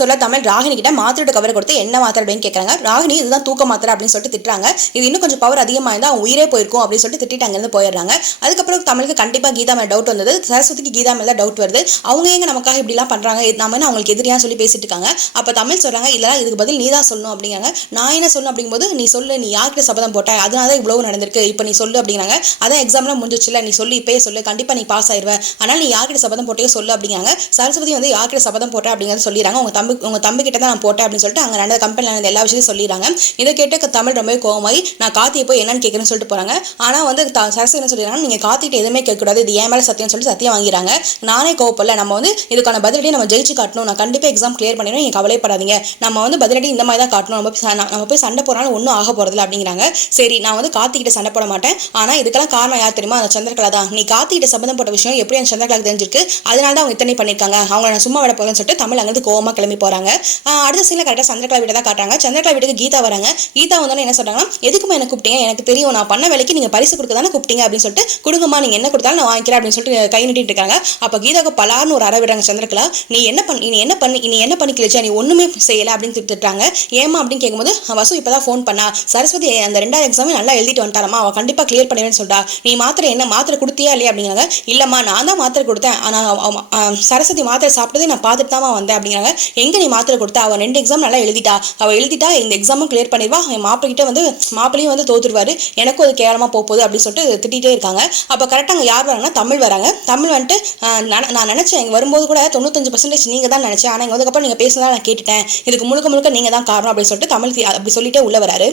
எபிசோட்ல தமிழ் ராகினி கிட்ட மாத்திரோட கவர் கொடுத்து என்ன மாத்திரை அப்படின்னு கேட்கறாங்க. ராகினி இதுதான் தூக்க மாத்திரை அப்படின்னு சொல்லிட்டு திட்டுறாங்க. இது இன்னும் கொஞ்சம் பவர் அதிகமாக இருந்தால் அவங்க உயிரே போயிருக்கும் அப்படின்னு சொல்லிட்டு திட்டிட்டு அங்கேருந்து போயிடுறாங்க. அதுக்கப்புறம் தமிழுக்கு கண்டிப்பாக கீதா மேலே டவுட் வந்தது. சரஸ்வதிக்கு கீதா மேலே டவுட் வருது. அவங்க எங்க நமக்காக இப்படிலாம் பண்றாங்க, நாம என்ன அவங்களுக்கு எதிரியா சொல்லி பேசிட்டு இருக்காங்க. அப்ப தமிழ் சொல்றாங்க, இல்ல இதுக்கு பதில் நீ தான் சொல்லணும் அப்படிங்கிறாங்க. நான் என்ன சொல்லணும் அப்படிங்கும்போது, நீ சொல்லு, நீ யார்கிட்ட சபதம் போட்ட, அதனால இவ்வளவு நடந்திருக்கு, இப்போ நீ சொல்லு அப்படிங்கிறாங்க. அதான் எக்ஸாம்லாம் முடிஞ்சிச்சுல, நீ சொல்லி இப்பயே சொல்லு, கண்டிப்பா நீ பாஸ் ஆயிடுவ, ஆனால் நீ யார்கிட்ட சபதம் போட்டே சொல்லு அப்படிங்கிறாங்க. சரஸ்வதி வந்து யார்கிட்ட சபதம் போட்ட அப்படிங்கிறத சொல்லிடுறாங்க. உங்க தம்பி கிட்ட தான் நான் போட்டேன் அப்படின்னு சொல்லிட்டு அங்கே நடந்த கம்பெனியில் நடந்த எல்லா விஷயத்தையும் சொல்லிடுறாங்க. இதை கேட்டு தமிழ் ரொம்பவே கோவமாயி நான் கார்த்தியை போய் என்னன்னு கேட்குறேன்னு சொல்லிட்டு போறாங்க. ஆனால் வந்து சரஸ்வதி என்ன சொல்லிடுறாங்க, நீங்க கார்த்திகிட்ட எதுவுமே கேட்கக்கூடாது, இது ஏன் மேலே சத்தியம் சொல்லிட்டு சத்தியம் வாங்கிறாங்க. நானே கோவப்படல, நம்ம வந்து இதுக்கான பதிலடி நம்ம ஜெயிச்சு காட்டணும், நான் கண்டிப்பாக எக்ஸாம் கிளியர் பண்ணிடுவேன், நீங்க கவலைப்படாதீங்க, நம்ம வந்து பதிலடி இந்த மாதிரி தான் காட்டணும், நம்ம போய் சண்டை போறாலும் ஒன்றும் ஆக போறதில்ல அப்படிங்கிறாங்க. சரி, நான் வந்து கார்த்திகிட்ட சண்டை போட மாட்டேன், ஆனால் இதுக்கெல்லாம் காரணம் யார் தெரியுமா, அந்த சந்திரகலா தான். நீ கார்த்திகிட்ட சம்பந்தம் போட்ட விஷயம் எப்படி அந்த சந்திரகலா தெரிஞ்சிருக்கு, அதனால தான் அவங்க இத்தனை பண்ணியிருக்காங்க, அவங்க நான் சும்மா விட போறேன்னு சொல்லிட்டு தமிழ் அங்கிருந்து கோவமா கிளம்பி போறாங்க. அடுத்த சீன்ல கரெக்டாக சந்திரகலா வீட்டை தான் காட்டுறாங்க. சந்திரகலா வீட்டுக்கு கீதா வராங்க. கீதா வந்தோடனே என்ன சொல்றாங்கன்னா, எதுக்குமா என்ன கூப்பிட்டீங்க, எனக்கு தெரியும் நான் பண்ண வேலைக்கு நீங்க பரிசு கொடுக்க தானே கூப்பிட்டீங்க அப்படின்னு சொல்லிட்டு, குடுங்கம்மா நீங்க என்ன கொடுத்தாலும் நான் வாங்கிக்கிறேன் அப்படின்னு சொல்லிட்டு கை நீட்டிட்டு இருக்காங்க. அப்ப கீதாவுக்கு பலார்னு ஒரு அற விடுறாங்க சந்திரகலா. நீ என்ன பண்ணிக்கலச்சா, நீ ஒண்ணுமே செய்யல அப்படின்னு திட்டுறாங்க. ஏமா அப்படின்னு கேட்கும்போது, வசு இப்பதான் ஃபோன் பண்ணா, சரஸ்வதி அந்த 2வது எக்ஸாம் நல்லா எழுதிட்டு வந்துட்டாரமா, அவ கண்டிப்பா கிளியர் பண்ணுவேன்னு சொல்றா, நீ மாத்திரை கொடுத்தியா இல்லையா அப்படிங்கிறாங்க. இல்லம்மா நான் தான் மாத்திரை கொடுத்தேன், ஆனா சரஸ்வதி மாத்திரை சாப்பிட்டதே நான் பார்த்துட்டு தான் வந்தேன் அப்படிங்கிறாங்க. எங்க நீ மாத்திரை கொடுத்தா, அவ 2 எக்ஸாம் நல்லா எழுதிட்டா இந்த எக்ஸாமும் கிளியர் பண்ணிடுவா, என் மாப்பிள்ளையும் வந்து தோத்துருவாரு, எனக்கும் அது கேவலமா போகுது அப்படின்னு சொல்லிட்டு திட்டிகிட்டே இருக்காங்க. அப்போ கரெக்டாக அங்கே யார் வராங்கன்னா தமிழ் வராங்க. தமிழ் வந்துட்டு நான் நினச்சேன், இங்கே வரும்போது கூட 95% நீங்கள் தான் நினச்சேன், ஆனால் இங்கே வந்ததுக்கப்புறம் நீங்கள் பேசுனதா நான் கேட்டுட்டேன், இதுக்கு முழுக்க நீங்கள் தான் காரணம் அப்படின்னு சொல்லிட்டு தமிழ் அப்படி சொல்லிட்டே உள்ள வராரு.